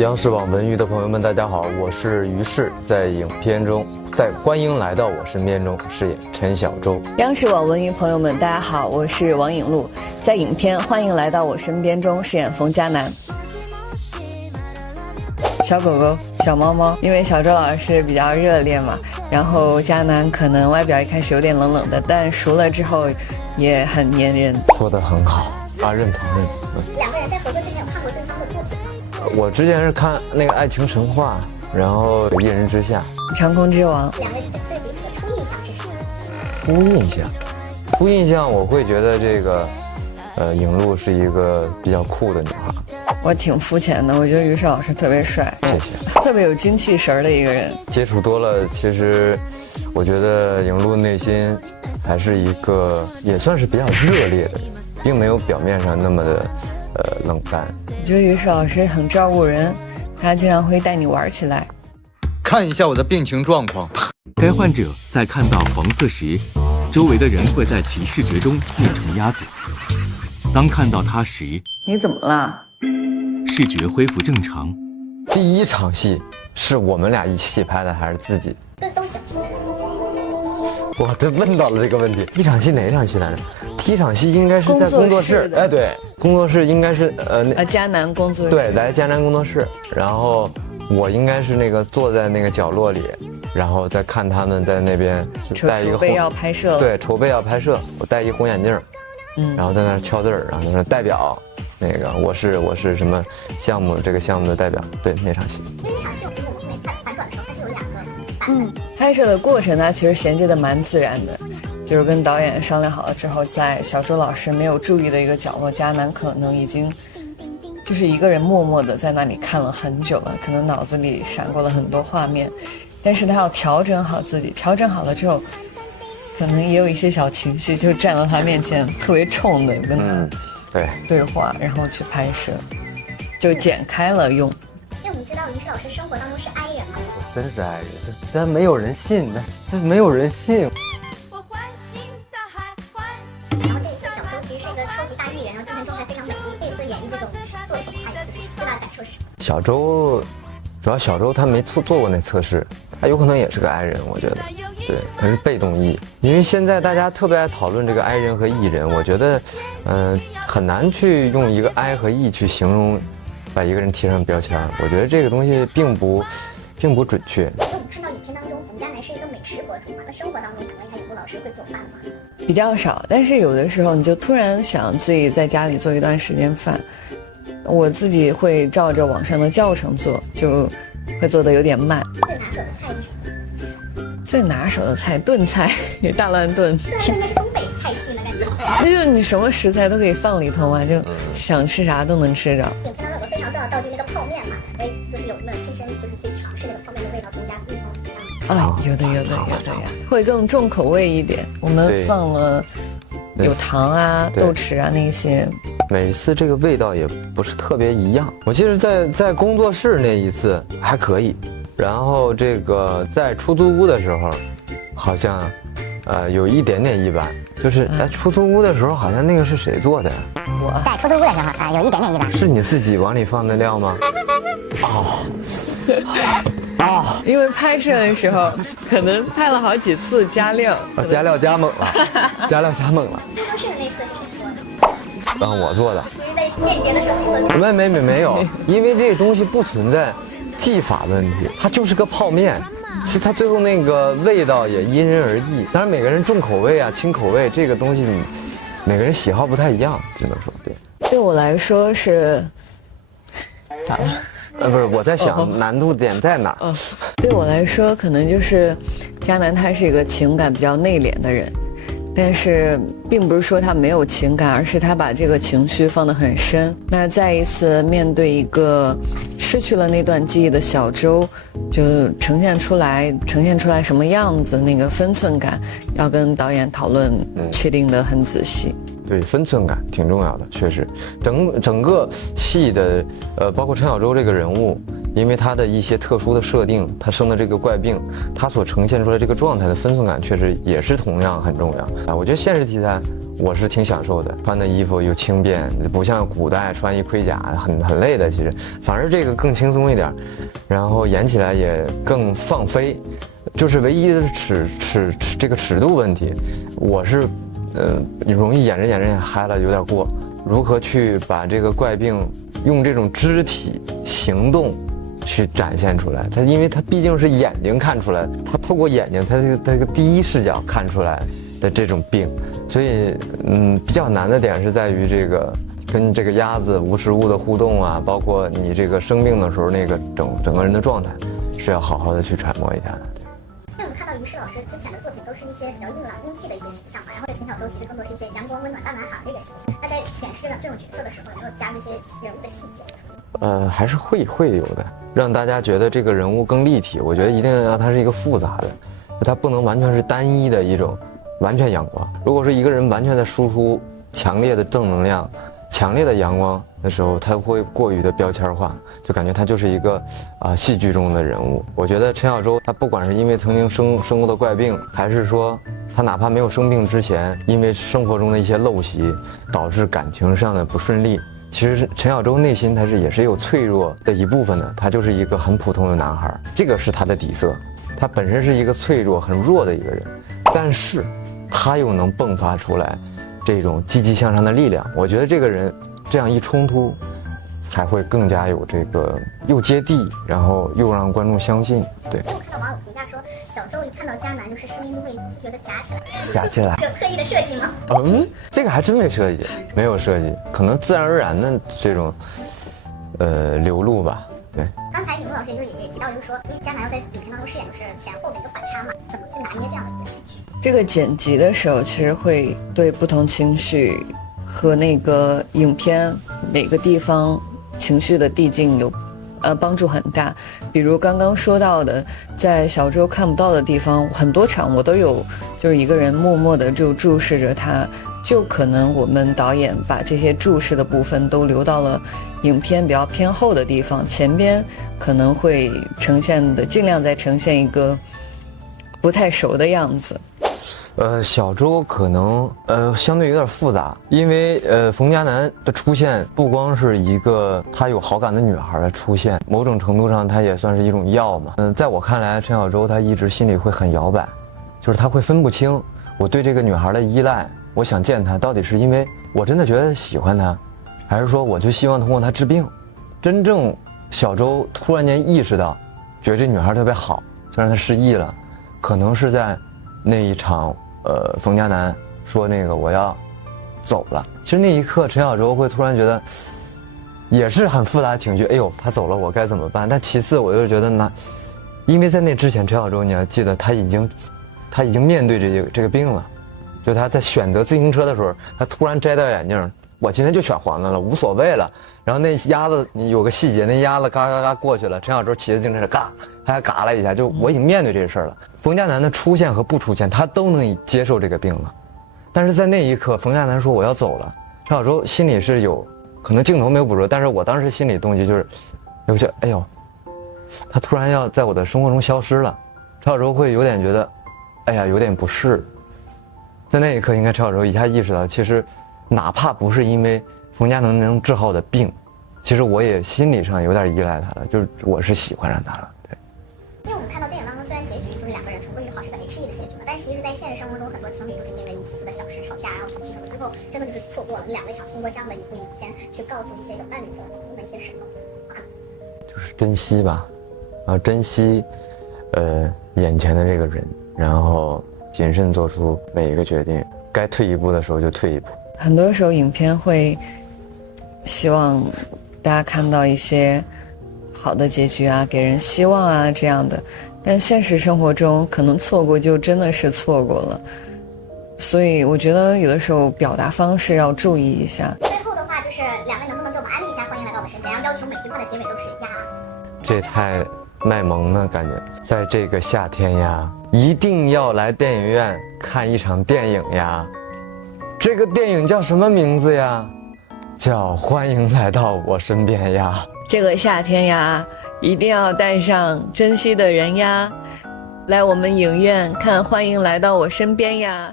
央视网文娱的朋友们，大家好，我是于适，在影片中，在欢迎来到我身边中饰演陈小舟。央视网文娱朋友们，大家好，我是王颖璐，在影片欢迎来到我身边中饰演冯佳楠。小狗狗、小猫猫，因为小周老师比较热烈嘛，然后佳楠可能外表一开始有点冷冷的，但熟了之后也很粘人。说得很好啊，认同。两个人在合作之前有看过对方的作品吗？我之前是看那个《爱情神话》，然后《一人之下》《长空之王》。两个人对彼此的初印象是什么？初印象，我会觉得这个，颖璐是一个比较酷的女孩。我挺肤浅的，我觉得于适老师特别帅，谢谢，特别有精气神的一个人。接触多了，其实我觉得颖璐内心还是一个也算是比较热烈的人，并没有表面上那么的冷淡。我觉得于适老师很照顾人，他经常会带你玩起来。看一下我的病情状况。该患者在看到黄色时，周围的人会在其视觉中变成鸭子。当看到它时，你怎么了？视觉恢复正常。第一场戏是我们俩一起拍的，还是自己？都行。我都问到了这个问题。第一场戏哪一场戏来着？第一场戏应该是在工作室。哎，对，工作室应该是佳楠工作室。对，来佳楠工作室，然后我应该是那个坐在那个角落里，然后再看他们在那边戴一个筹备要拍摄。对，筹备要拍摄，我戴一红眼镜，然后在那儿敲字儿，然后在那代表。那个我是什么项目？这个项目的代表。对，那场戏。那场戏其实我们后面在反转的时候，它是有两个版本。拍摄的过程它其实衔接的蛮自然的，就是跟导演商量好了之后，在小周老师没有注意的一个角落，佳楠可能已经就是一个人默默的在那里看了很久了，可能脑子里闪过了很多画面，但是他要调整好自己，调整好了之后，可能也有一些小情绪，就站到他面前特别冲的跟他对话，然后去拍摄，就剪开了用。因为我们知道于适老师生活当中是 I 人嘛。我真是 I 人，但没有人信，这没有人信。然后这一次小周其实是一个超级大艺人，然后精神状态非常美丽，这一次演绎这种作品，他最大的感受是什么？小周，主要小周他没做过那测试，他有可能也是个 I 人，我觉得，对，他是被动 E。因为现在大家特别爱讨论这个 I 人和 E 人，我觉得，很难去用一个 I 和 E 去形容，把一个人贴上标签。我觉得这个东西并不准确。因为我们看到影片当中，冯佳楠是一个美食博主嘛，那生活当中两位还有老师会做饭吗？比较少，但是有的时候你就突然想自己在家里做一段时间饭，我自己会照着网上的教程做，就会做的有点慢。最拿手的菜是什么？最拿手的菜炖菜，大乱炖。这应该是东北菜系的感觉。那就是你什么食材都可以放里头嘛，就想吃啥都能吃着。影片当中有个非常重要的道具，那个泡面嘛，就是有没有亲身就是去尝试那个泡面的味道，增加不同啊，有的呀，会更重口味一点。我们放了有糖啊、豆豉啊那些。每次这个味道也不是特别一样。我记得在工作室那一次还可以，然后这个在出租屋的时候，好像有一点点一般。就是在出租屋的时候，好像那个是谁做的呀？我在出租屋的时候有一点点一般。是你自己往里放的料吗？因为拍摄的时候可能拍了好几次加料，加料加猛了，加料加猛了。工作室的那次是谁做的？然后我做的。其实在间谍的时候做的。没有，因为这个东西不存在技法问题，它就是个泡面。其实它最后那个味道也因人而异，当然每个人重口味啊、轻口味这个东西，每个人喜好不太一样，只能说对。对我来说是咋了？不是，我在想难度点在哪儿。对我来说，可能就是佳楠他是一个情感比较内敛的人，但是并不是说他没有情感，而是他把这个情绪放得很深。那再一次面对一个失去了那段记忆的小周，就呈现出来什么样子，那个分寸感要跟导演讨论，确定得很仔细。对，分寸感挺重要的，确实，整个戏的包括陈小舟这个人物，因为他的一些特殊的设定，他生的这个怪病，他所呈现出来这个状态的分寸感，确实也是同样很重要啊。我觉得现实题材我是挺享受的，穿的衣服又轻便，不像古代穿一盔甲很累的，其实反而这个更轻松一点，然后演起来也更放飞，就是唯一的这个尺度问题，我是容易演着也嗨了，有点过，如何去把这个怪病用这种肢体行动去展现出来，因为它毕竟是眼睛看出来，它透过眼睛，它这个第一视角看出来的这种病，所以比较难的点是在于这个跟这个鸭子无实物的互动啊，包括你这个生病的时候那个整个人的状态，是要好好的去揣摩一下的。因为我们看到于适老师之前的作品都是一些比较硬朗英气的一些形象嘛，然后这陈小舟其实更多是一些阳光温暖大男孩的一个形象。那在诠释这种角色的时候，有没有加入一些人物的细节？还是会有的，让大家觉得这个人物更立体。我觉得一定要让它是一个复杂的，它不能完全是单一的一种完全阳光。如果是一个人完全在输出强烈的正能量、强烈的阳光的时候，他会过于的标签化，就感觉他就是一个戏剧中的人物。我觉得陈小舟他不管是因为曾经生过的怪病，还是说他哪怕没有生病之前，因为生活中的一些陋习导致感情上的不顺利。其实陈小舟内心他也是有脆弱的一部分的，他就是一个很普通的男孩，这个是他的底色，他本身是一个脆弱很弱的一个人，但是他又能迸发出来这种积极向上的力量。我觉得这个人这样一冲突，才会更加有这个又接地，然后又让观众相信。对。我看到网友评价说，小舟一看到迦南就是声音会不觉得夹起来。夹起来。有特意的设计吗？这个还真没设计，没有设计，可能自然而然的这种流露吧。对。刚才尹路老师也提到，就是说，因为迦南要在影片当中饰演的是前后的一个反差嘛，怎么去拿捏这样的一个情绪？这个剪辑的时候，其实会对不同情绪和那个影片每个地方情绪的递进有帮助很大。比如刚刚说到的，在小舟看不到的地方，很多场我都有就是一个人默默的就注视着他，就可能我们导演把这些注视的部分都留到了影片比较偏后的地方，前边可能会呈现的尽量再呈现一个不太熟的样子。小舟可能相对有点复杂，因为冯嘉男的出现不光是一个他有好感的女孩的出现，某种程度上他也算是一种药嘛。在我看来，陈小舟他一直心里会很摇摆，就是他会分不清我对这个女孩的依赖，我想见她到底是因为我真的觉得喜欢她，还是说我就希望通过她治病。真正小舟突然间意识到，觉得这女孩特别好，虽然她失忆了，可能是在那一场冯嘉男说那个我要走了，其实那一刻陈小舟会突然觉得也是很复杂的情绪，哎呦他走了我该怎么办。但其次我就觉得因为在那之前陈小舟你要记得他已经面对这个病了，就他在选择自行车的时候，他突然摘掉眼镜，我今天就选黄的了，无所谓了。然后那鸭子你有个细节，那鸭子嘎嘎嘎过去了，陈小舟骑着自行车嘎，他还嘎了一下，就我已经面对这个事儿了。冯嘉男的出现和不出现，他都能接受这个病了。但是在那一刻，冯嘉男说我要走了，陈小舟心里是有可能镜头没有捕捉，但是我当时心里动机就是，有些哎呦，他突然要在我的生活中消失了，陈小舟会有点觉得，哎呀有点不适。在那一刻，应该陈小舟一下意识到，其实哪怕不是因为冯嘉男能治好的病，其实我也心理上有点依赖他了，就是我是喜欢上他了。对。因为我们看到电影当中，虽然结局就是两个人重归于好，是个 HE 的结局嘛，但是其实，在现实生活中，很多情侣就是因为一次次的小事吵架，然后起冲突之后，真的就是错过了。两位想通过这样的一部影片，去告诉一些有伴侣的朋友们一些什么话？就是珍惜吧，珍惜，眼前的这个人，然后谨慎做出每一个决定，该退一步的时候就退一步。很多时候，影片会希望大家看到一些好的结局啊，给人希望啊这样的，但现实生活中可能错过就真的是错过了，所以我觉得有的时候表达方式要注意一下。最后的话就是两位能不能给我们安利一下《欢迎来到我身边》，要求每句话的结尾都是呀。这太卖萌了，感觉在这个夏天呀，一定要来电影院看一场电影呀。这个电影叫什么名字呀？叫《欢迎来到我身边》呀。这个夏天呀，一定要带上珍惜的人呀，来我们影院看《欢迎来到我身边》呀。